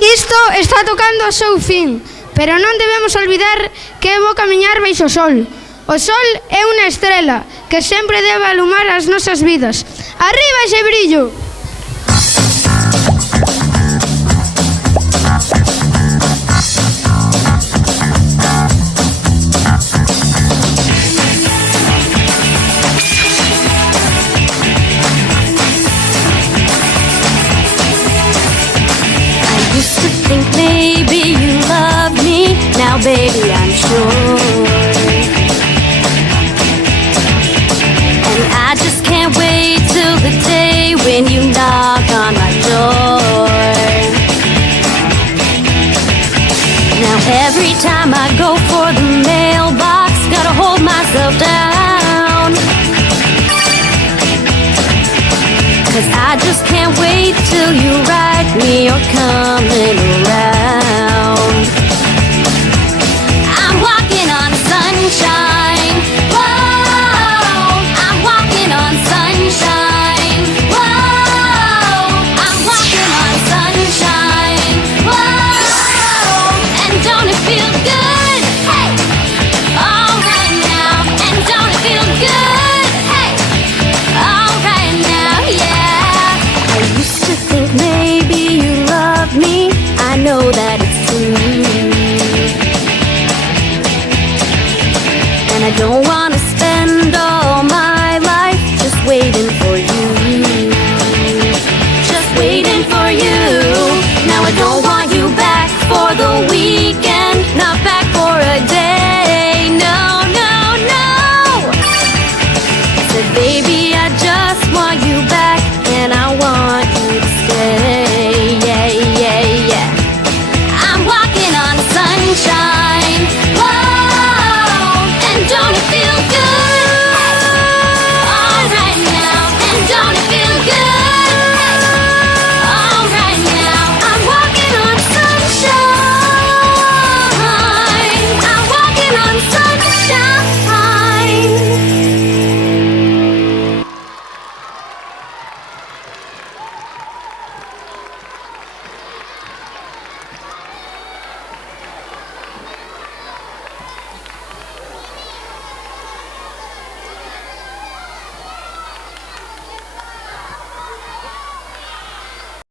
Isto está tocando o seu fin, pero non debemos olvidar que é bo camiñar baixo o sol. O sol é unha estrela que sempre debe alumar as nosas vidas. Arriba ese brillo! Used to think maybe you love me, now baby I'm sure. And I just can't wait till the day when you knock on my door. Now every time I go for the mailbox, gotta hold myself down, 'cause I just can't wait till you write me you're coming